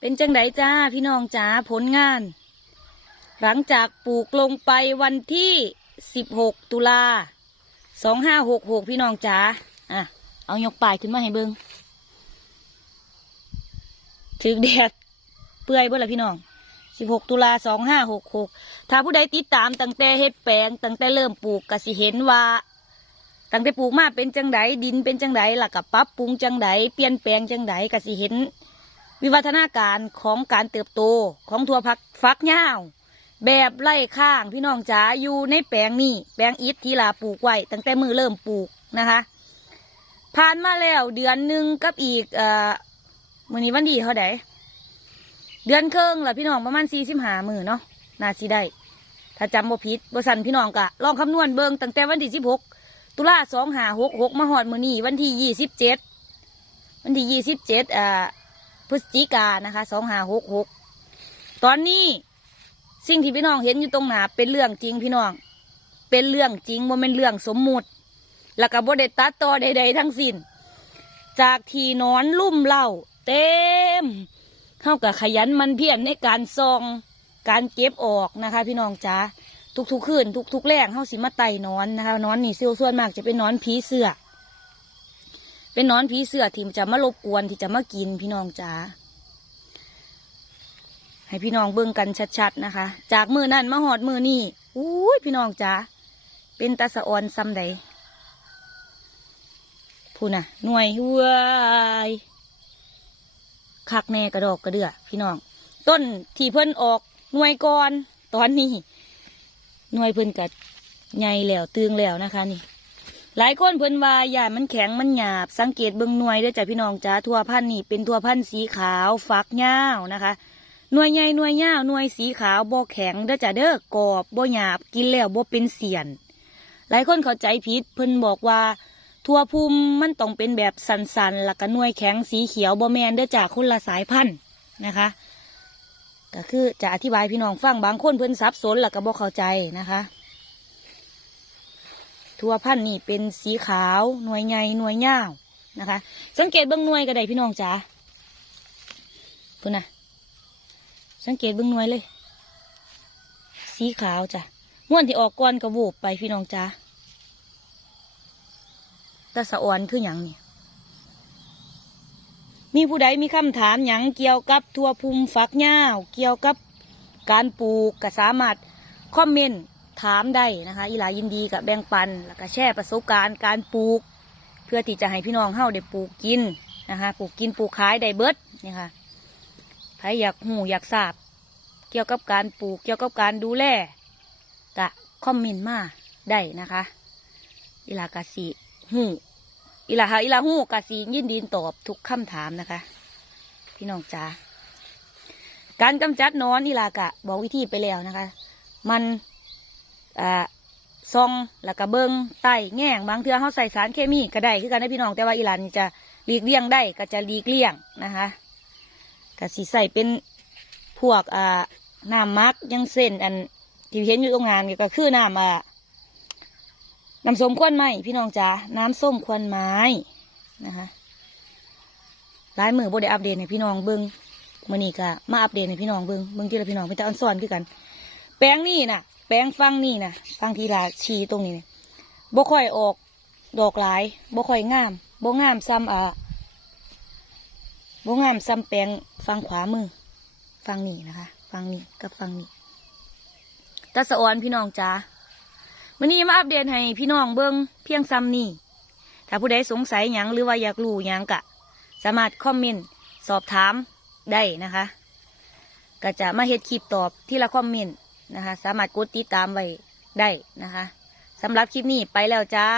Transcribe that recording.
เป็นจังไดจ้าพี่น้องจ๋าผลงาน หลังจากปลูกลงไปวันที่ 16 ตุลา2566 พี่น้องจ๋าอะ เอายกปลายขึ้นมาให้เบิงถึกแดดเปื่อยเบ่ละพี่น้อง 16 ตุลา2566 ถ้าผู้ใดติดตามตั้งแต่เฮ็ดแปลงตั้งแต่เริ่มปลูกก็สิเห็นว่าตั้งแต่ปลูกมาเป็นจังไดดินเป็นจังไดล่ะกับปรับปรุงจังไดเปลี่ยนแปลงจังไดก็สิเห็น วิวัฒนาการของการเติบโตของถั่วพักฟักยาวแบบไล่ข้างพี่น้องจ๋าอยู่ในแปลงนี้แปลงอิฐที่ลาปลูกไว้ตั้งแต่มือเริ่มปลูกนะคะ ผ่านมาแล้วเดือนหนึ่งกับอีกเอ่อมื่อนี้วันดีเท่าไดเดือนครึ่งละพี่น้องประมาณสี่สิบห้ามือเนาะน่าสิได้ถ้าจำบ่ผิดบสันพี่น้องกะลองคำนวณเบิงตั้งแต่วันที่สิบหกตุลาสองหาหกหกมาหอดมือนี้วันที่ยี่สิบเจ็ดวันที่ยี่สิบเจ็ดอ่า พฤศจิกานะคะสองห้าหกหกตอนนี้สิ่งที่พี่น้องเห็นอยู่ตรงหน้าเป็นเรื่องจริงพี่น้อง เป็นเรื่องจริงว่าเป็นเรื่องสมมุติ แล้วก็บ่ได้ตัดต่อใด ๆ ทั้งสิ้น จากทีนอนลุ่มเล่าเต็มเข้ากับขยันมันเพียรในการซองการเก็บออกนะคะ พี่น้องจ๋าทุกๆคืนทุกๆแรงเข้าสิมาไต่นอนนะคะนอนนี่เซียวส่วนมากจะเป็นนอนผีเสื้อ เป็นนอนผีเสื้อที่จะมารบกวนที่จะมากินพี่น้องจ๋าให้พี่น้องเบิ่งกันชัดๆนะคะ จากมือนั่นมาหอดมือนี่อุ้ยพี่น้องจ๋าเป็นตาสะออนซ้ำใดพูน่ะหน่วยเว้ยคักแน่กระดอกกระเดือพี่น้อง ต้นที่เพิ่นออกหน่วยก่อนตอนนี้หน่วยเพิ่นกัดใหญ่แล้วตึงแล้วนะคะนี่ หลายคนเพิ่นว่าอย่ามันแข็งมันหยาบ สังเกตเบิ่งหน่วยด้อจ้ะพี่น้องจ้าทั่วพันธุ์นี่เป็นทั่วพันธุ์สีขาวฝักยาวนะคะหน่วยใหญ่หน่วยยาวหน่วยสีขาวบ่แข็งเด้อจ้ะเด้อกรอบบ่หยาบกินแล้วบ่เป็นเสียน หลายคนเข้าใจผิดเพิ่นบอกว่าทั่วภูมิมันต้องเป็นแบบสันๆแล้วก็หน่วยแข็งสีเขียวบ่แมนเด้อจ้ะคนละสายพันธุ์นะคะก็คือจะอธิบายพี่น้องฟังบางคนเพิ่นสับสนแล้วก็บ่เข้าใจนะคะ ทั่วพันธุ์นี่เป็นสีขาวหน่วยใหญ่หน่วยยาวนะคะ สังเกตเบื้องหน่วยก็ได้พี่น้องจ๋าพุ่นนะสังเกตเบื้องหน่วยเลย สีขาวจ้ะม้วนที่ออกก่อนกระโวบไปพี่น้องจ๋าแตาสะอ่อนคืออย่างนี่มีผู้ใดมีคำถามหยังเกี่ยวกับทั่วภูมิฟักยาวเกี่ยวกับการปลูกก็สามารถคอมเมนต์ ถามได้นะคะอีหลายินดีกับแบ่งปัน แล้วก็แชร์ประสบการณ์การปลูก เพื่อที่จะให้พี่น้องเฮาได้ปลูกกินนะคะปลูกกินปลูกขายได้เบิดนี่ค่ะใครอยากหูอยากทราบ เกี่ยวกับการปลูกเกี่ยวกับการดูแลกะคอมเมนต์มาได้นะคะอีหลากะสีหูอีหลาฮะอีหลาหูกะสียินดีตอบทุกคำถามนะคะ พี่น้องจ๋าการกำจัดนอนอีหลากะบอกวิธีไปแล้วนะคะ มัน อ่าซองแล้วก็เบิงไตแง่งบางเทื่อเขาใส่สารเคมีก็ได้คือกันนะพี่น้องแต่ว่าอีหลานจะหลีกเลี่ยงได้ก็จะหลีกเลี่ยงนะคะก็สิใส่เป็นพวกอ่าน้ำมักยังเส้นอันที่เห็นอยู่ตรงงานก็คือน้ำอ่าน้ำส้มควนไม้พี่น้องจ๋าน้ำส้มควนไม้นะคะลายมือโบได้อัปเดตให้พี่น้องเบิงมื่อนี้ก็มาอัปเดตให้พี่น้องเบิงเบิงที่ละพี่น้องเป็นตาอันซ้อนคือกัน แปลงนี่น่ะ แปลงฟังนี่นะฟังทีละชีตรงนี้นี่บ่ค่อยออกดอกหลายบ่ค่อยงามบ่งามซ้ำอ่าบ่งามซ้ำแปลงฟังขวามือฟังนี่นะคะ ฟังนี่กับฟังนี่ตาสะออนพี่น้องจ้าวันนี้มาอัปเดตให้พี่น้องเบิ้งเพียงซ้ำนี่ถ้าผู้ใดสงสัยหยังหรือว่าอยากรู้หยังกะ สามารถคอมเมนต์สอบถามได้นะคะ ก็จะมาเฮ็ดคลิปตอบที่ละคอมเมนต์ นะคะ สามารถกดติดตามไว้ได้นะคะสำหรับคลิปนี้ไปแล้วจ้า